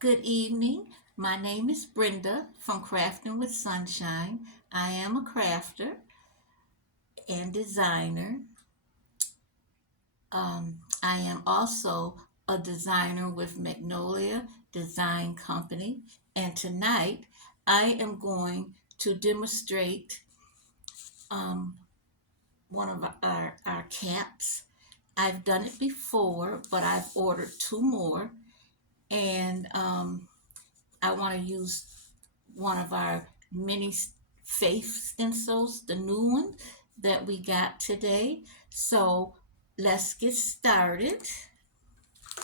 Good evening. My name is Brenda from Crafting with Sunshine. I am a crafter and designer. I am also a designer with Magnolia Design Company. And tonight I am going to demonstrate um, one of our caps. I've done it before, but I've ordered two more. And I want to use one of our mini faith stencils, the new one that we got today. So let's get started.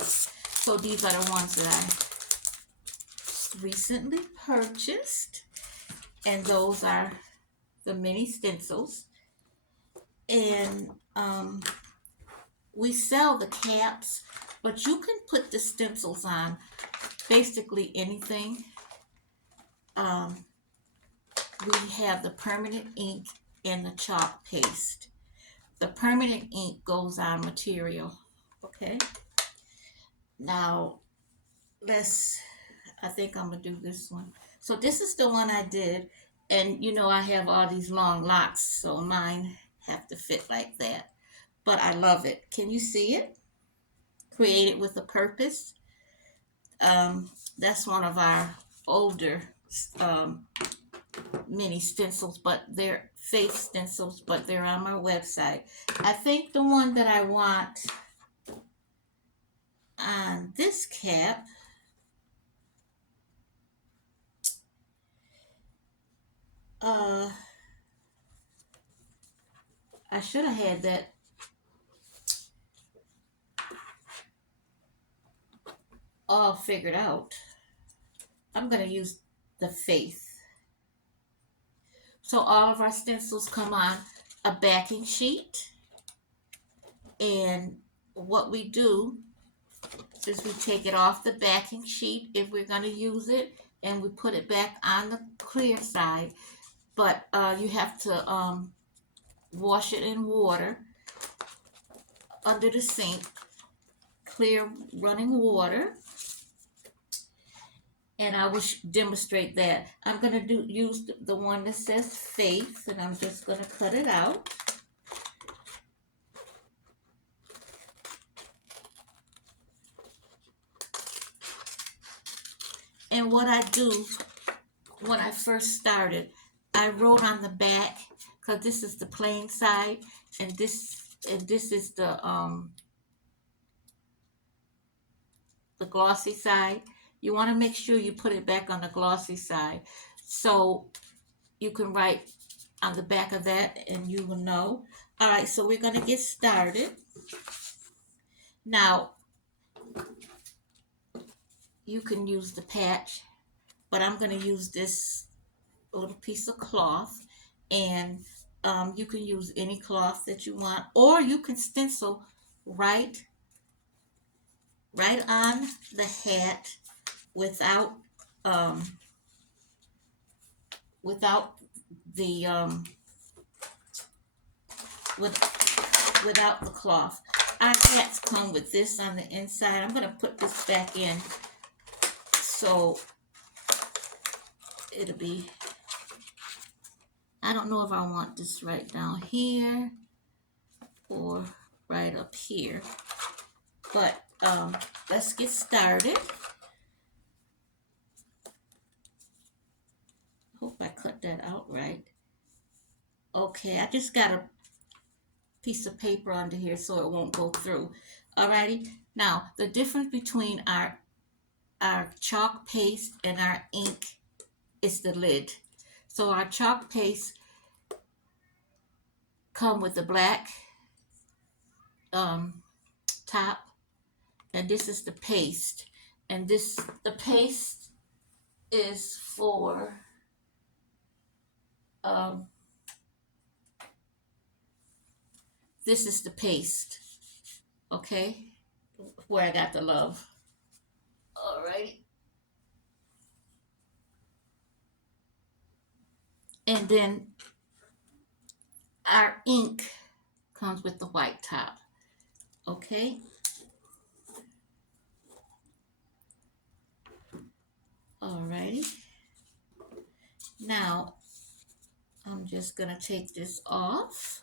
So these are the ones that I recently purchased, and those are the mini stencils. And we sell the caps, but you can put the stencils on basically anything. Um, we have the permanent ink and the chalk paste. The permanent ink goes on material. Okay. Now let's. I think I'm gonna do this one. So this is the one I did, and I have all these long locks, so mine have to fit like that. But I love it. Can you see it? Created with a purpose. That's one of our older um, mini stencils, but they're fake stencils, but they're on my website. I think the one that I want on this cap, uh, I should have had that all figured out. I'm going to use the faith. So all of our stencils come on a backing sheet. And what we do is we take it off the backing sheet if we're going to use it, and we put it back on the clear side. But you have to wash it in water under the sink, clear running water. And I will demonstrate that. I'm going to use the one that says faith, and I'm just going to cut it out. And what I do when I first started, I wrote on the back, because this is the plain side, and this is the glossy side. You want to make sure you put it back on the glossy side, so you can write on the back of that, and you will know. All right, so we're gonna get started now. You can use the patch, but I'm going to use this little piece of cloth, and you can use any cloth that you want, or you can stencil right on the hat without um, without the with without the cloth. Our hats come with this on the inside. I'm going to put this back in so it'll be, I don't know if I want this right down here or right up here, but let's get started. Hope I cut that out right. Okay, I just got a piece of paper under here so it won't go through. Alrighty, now the difference between our chalk paste and our ink is the lid. So our chalk paste come with the black top, and this is the paste, and the paste is for this is the paste, okay, where I got the love. All right, and then our ink comes with the white top. Okay, just gonna take this off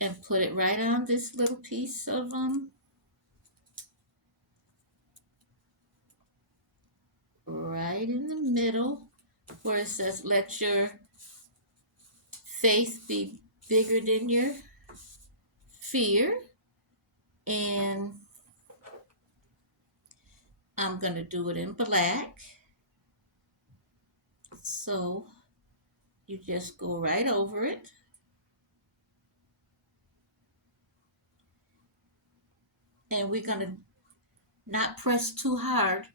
and put it right on this little piece of right in the middle where it says let your faith be bigger than your fear. And I'm gonna do it in black. So you just go right over it. And we're gonna not press too hard,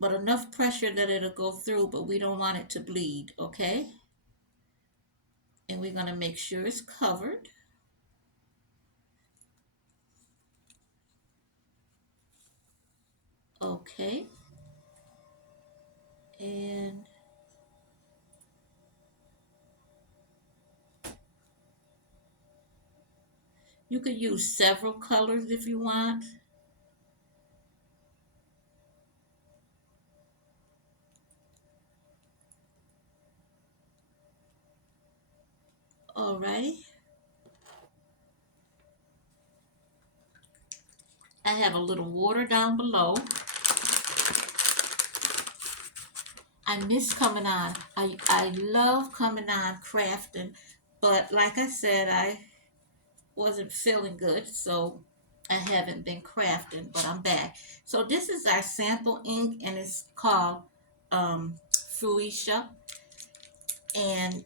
but enough pressure that it'll go through, but we don't want it to bleed, okay? And we're gonna make sure it's covered. Okay. And you could use several colors if you want. Alrighty. I have a little water down below. I miss coming on. I love coming on crafting, but like I said, I wasn't feeling good, so I haven't been crafting, but I'm back. So this is our sample ink, and it's called Fuchsia, and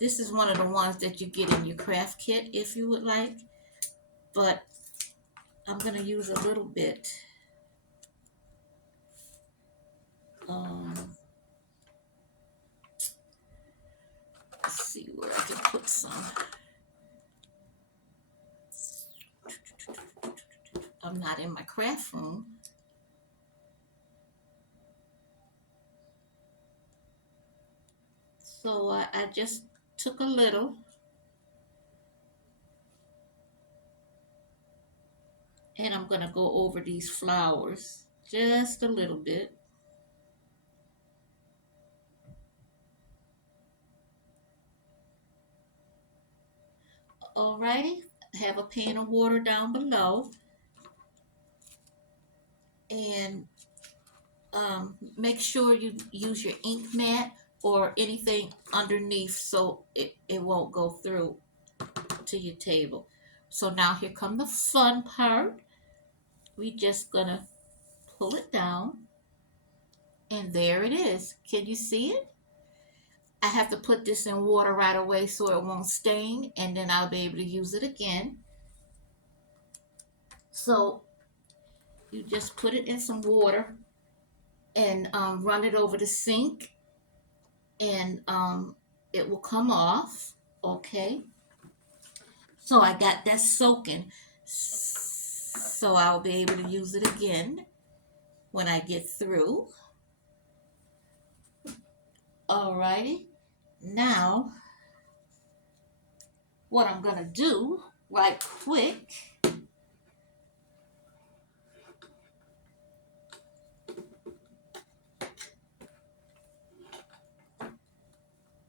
this is one of the ones that you get in your craft kit if you would like, but I'm gonna use a little bit. Let's see where I can put some. I'm not in my craft room. So I just took a little. And I'm going to go over these flowers just a little bit. Alrighty, have a pan of water down below. And make sure you use your ink mat or anything underneath so it won't go through to your table. So now here come the fun part. We just gonna pull it down, and there it is. Can you see it? I have to put this in water right away so it won't stain, and then I'll be able to use it again. So you just put it in some water and run it over the sink, and it will come off. Okay. So I got that soaking, so I'll be able to use it again when I get through. Alrighty. Now, what I'm gonna do right quick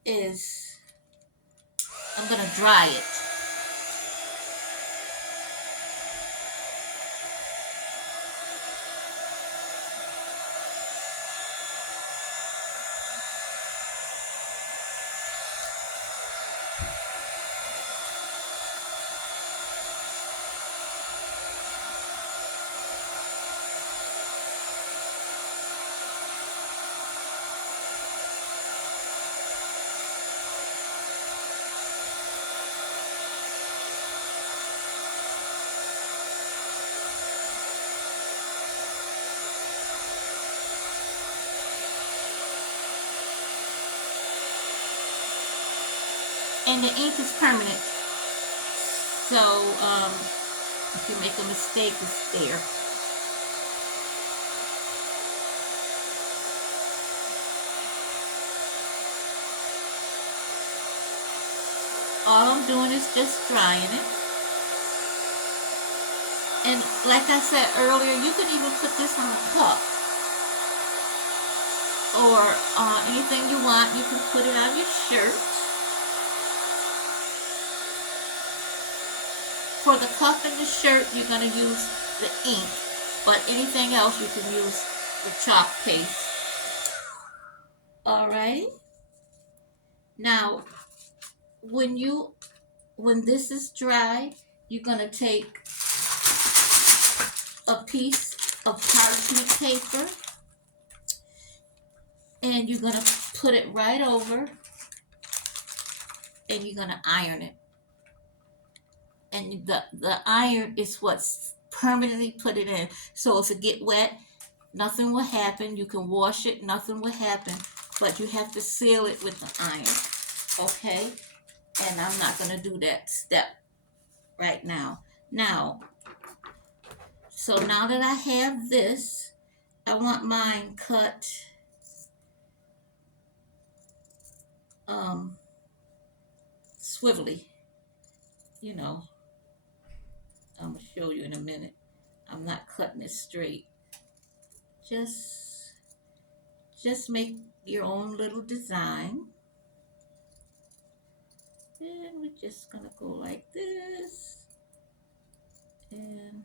is I'm gonna dry it. And the ink is permanent, so if you make a mistake, it's there. All I'm doing is just drying it. And like I said earlier, you can even put this on a cup. or anything you want. You can put it on your shirt. For the cuff in the shirt, you're going to use the ink, but anything else you can use the chalk paste. Alrighty. Now, when this is dry, you're going to take a piece of parchment paper and you're going to put it right over and you're going to iron it. And the iron is what's permanently put it in. So if it get wet, nothing will happen. You can wash it, nothing will happen. But you have to seal it with the iron. Okay? And I'm not going to do that step right now. So now that I have this, I want mine cut swivelly. You know, I'm going to show you in a minute. I'm not cutting it straight. Just make your own little design. And we're just going to go like this. And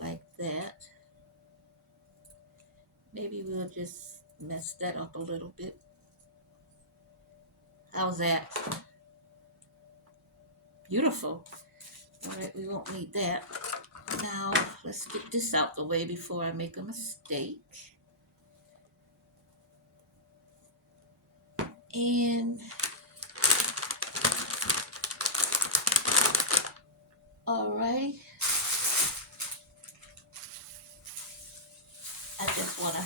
like that. Maybe we'll just mess that up a little bit. How's that? Beautiful. All right, we won't need that. Now, let's get this out the way before I make a mistake. And all right. I just want to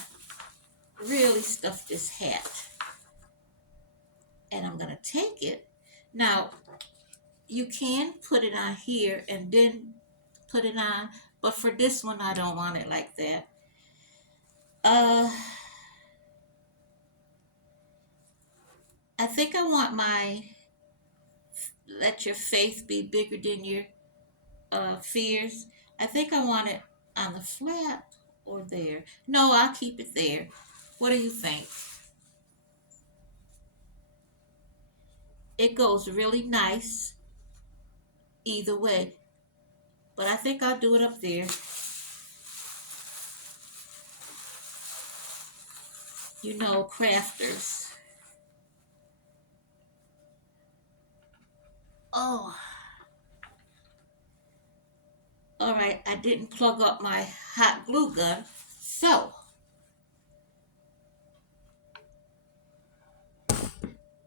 really stuff this hat. And I'm going to take it. Now, you can put it on here and then put it on. But for this one, I don't want it like that. I think I want my let your faith be bigger than your fears. I think I want it on the flap or there. No, I'll keep it there. What do you think? It goes really nice either way. But I think I'll do it up there. You know, crafters. Oh. All right, I didn't plug up my hot glue gun. So,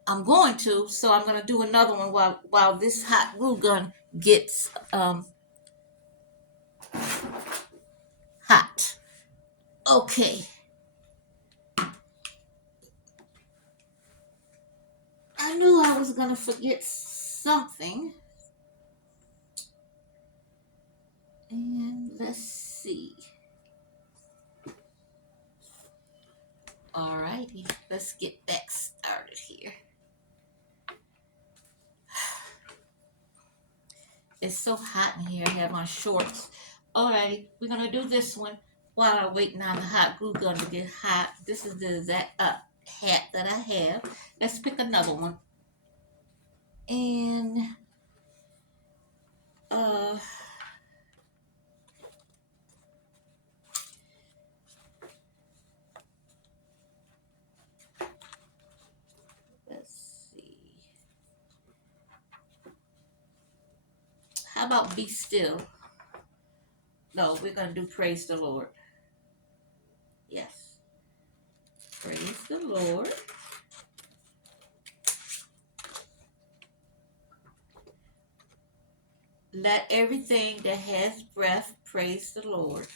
I'm going to. So I'm going to do another one while this hot glue gun gets hot. Okay. I knew I was going to forget something. And let's see. Alrighty, let's get back started here. It's so hot in here. I have on shorts. Alrighty, we're going to do this one while I'm waiting on the hot glue gun to get hot. This is the exact hat that I have. Let's pick another one. And let's see. How about Be Still? No, we're going to do Praise the Lord. Yes. Praise the Lord. Let everything that has breath praise the Lord.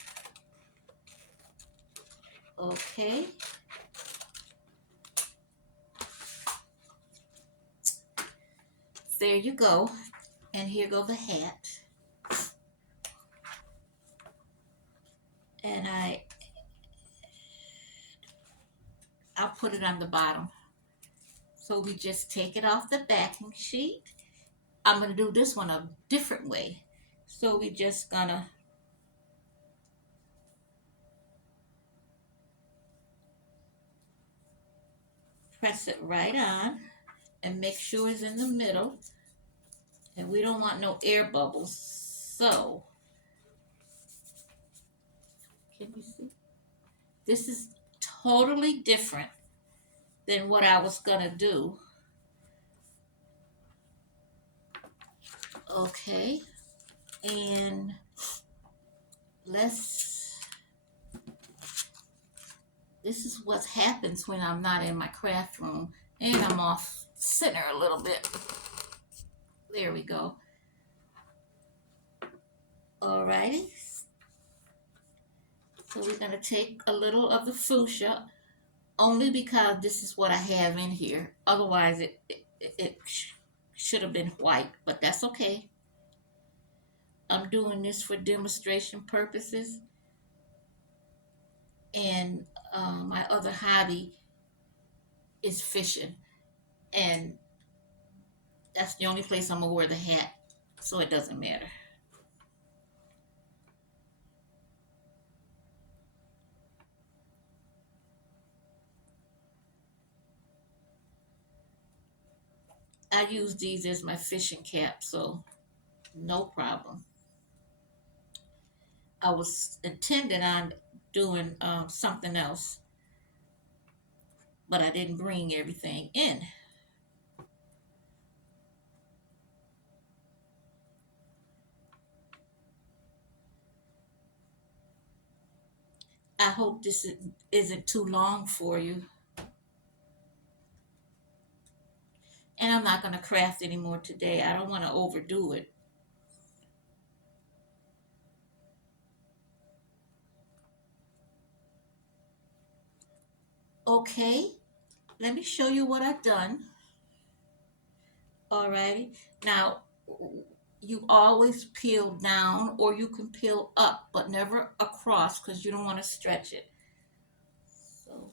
Okay. There you go. And here go the hat. And I'll put it on the bottom. So we just take it off the backing sheet. I'm going to do this one a different way. So we just gonna press it right on and make sure it's in the middle. And we don't want no air bubbles. So, can you see? This is totally different than what I was gonna do. Okay, and let's, this is what happens when I'm not in my craft room and I'm off center a little bit. There we go. Alrighty. So we're gonna take a little of the fuchsia, only because this is what I have in here. Otherwise, it should have been white, but that's okay. I'm doing this for demonstration purposes, and my other hobby is fishing, and that's the only place I'm gonna wear the hat, so it doesn't matter. I use these as my fishing cap, so no problem. I was intending on doing something else, but I didn't bring everything in. I hope this isn't too long for you. And I'm not going to craft anymore today. I don't want to overdo it. Okay, let me show you what I've done. Alrighty. Now, you always peel down or you can peel up, but never across because you don't want to stretch it. So,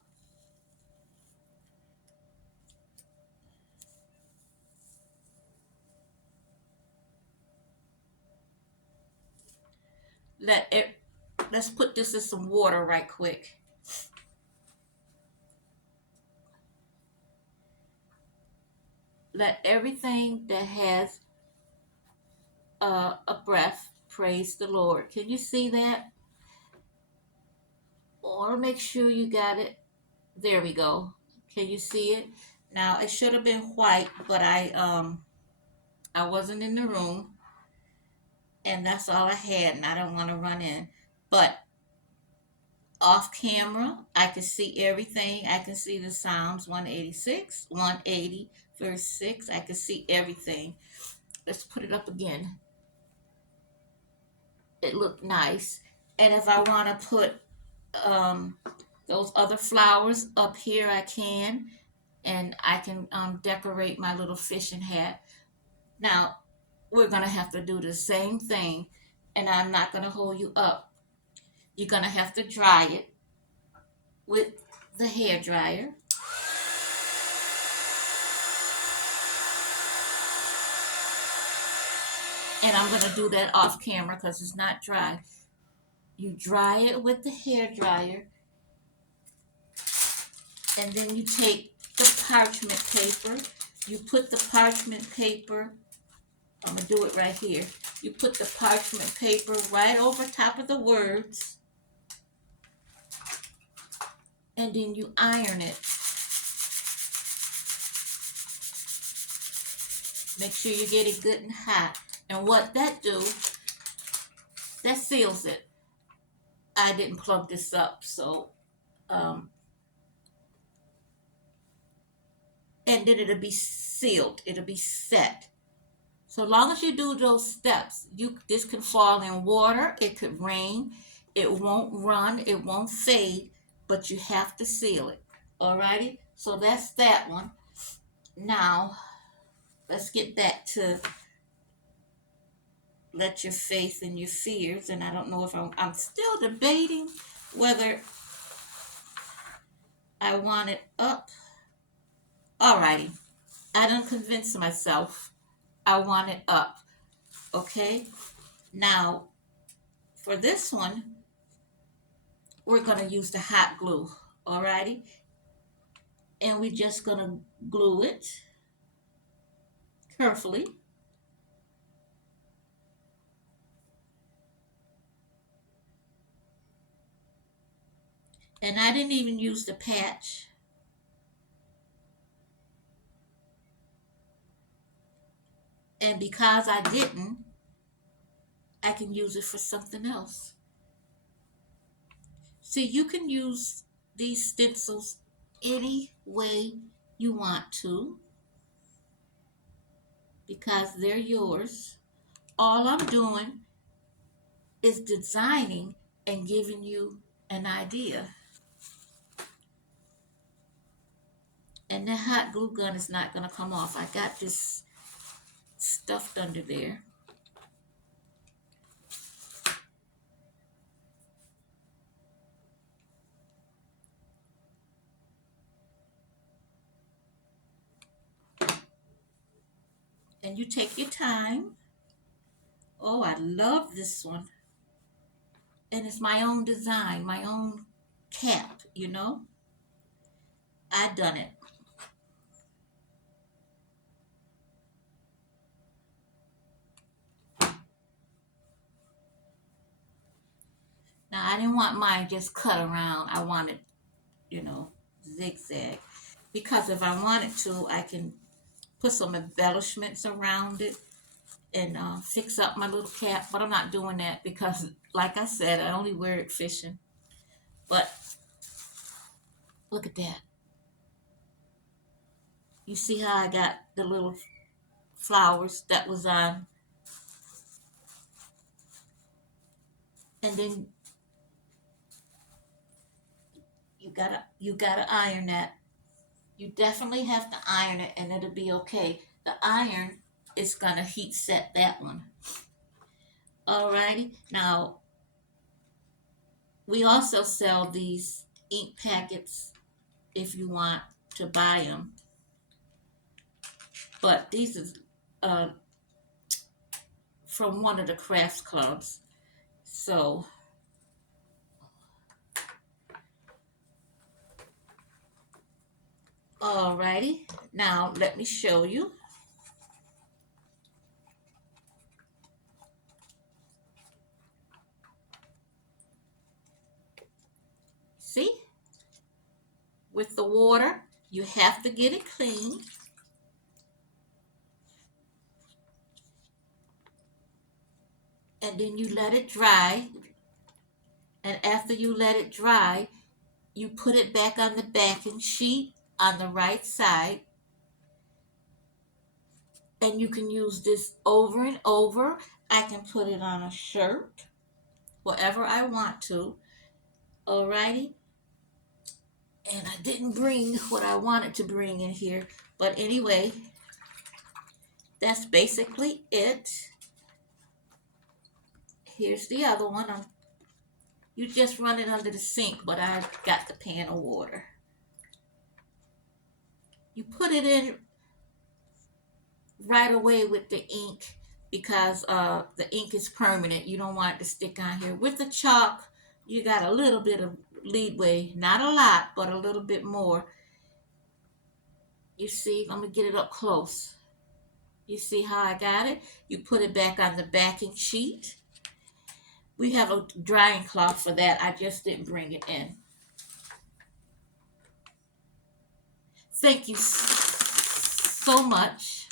let's put this in some water right quick. Let everything that has a breath praise the Lord. Can you see that? I want to make sure you got it. There we go. Can you see it? Now it should have been white, but I wasn't in the room, and that's all I had, and I don't want to run in. But off camera, I can see everything. I can see the Psalms 186, 180, verse 6. I can see everything. Let's put it up again. It looked nice. And if I want to put um, those other flowers up here, I can. And I can decorate my little fishing hat. Now, we're going to have to do the same thing. And I'm not going to hold you up. You're going to have to dry it with the hair dryer. And I'm going to do that off camera because it's not dry. You dry it with the hair dryer, and then you take the parchment paper. You put the parchment paper, I'm going to do it right here. You put the parchment paper right over top of the words, and then you iron it. Make sure you get it good and hot. And what that do, that seals it. I didn't plug this up, so and then it'll be sealed. It'll be set. So long as you do those steps, this can fall in water, it could rain, it won't run, it won't fade, but you have to seal it. Alrighty? So that's that one. Now, let's get back to let your faith and your fears. And I don't know if I'm still debating whether I want it up. Alrighty. I done convinced myself I want it up. Okay? Now, for this one, we're going to use the hot glue. Alrighty? And we're just going to glue it carefully. And I didn't even use the patch. And because I didn't, I can use it for something else. See, you can use these stencils any way you want to because they're yours. All I'm doing is designing and giving you an idea. And the hot glue gun is not going to come off. I got this stuffed under there. And you take your time. Oh, I love this one. And it's my own design, my own cap, you know. I done it. Now, I didn't want mine just cut around. I wanted, you know, zigzag. Because if I wanted to, I can put some embellishments around it and fix up my little cap. But I'm not doing that because, like I said, I only wear it fishing. But look at that. You see how I got the little flowers that was on. And then you gotta iron that. You definitely have to iron it and it'll be okay. The iron is gonna heat set that one. Alrighty. Now we also sell these ink packets if you want to buy them. But these is uh, from one of the crafts clubs. So alrighty. Now let me show you. See? With the water, you have to get it clean. And then you let it dry. And after you let it dry, you put it back on the backing sheet on the right side. And you can use this over and over. I can put it on a shirt, wherever I want to. Alrighty. And I didn't bring what I wanted to bring in here. But anyway, that's basically it. Here's the other one. You just run it under the sink, but I got the pan of water. You put it in right away with the ink because the ink is permanent. You don't want it to stick on here. With the chalk, you got a little bit of leeway. Not a lot, but a little bit more. You see, I'm going to get it up close. You see how I got it? You put it back on the backing sheet. We have a drying cloth for that. I just didn't bring it in. Thank you so much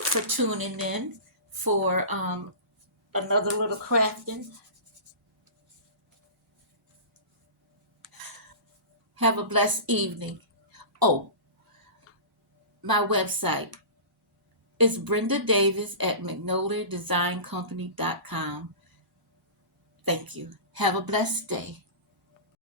for tuning in for another little crafting. Have a blessed evening. Oh, my website is Brenda Davis at magnoliadesigncompany.com. Thank you. Have a blessed day.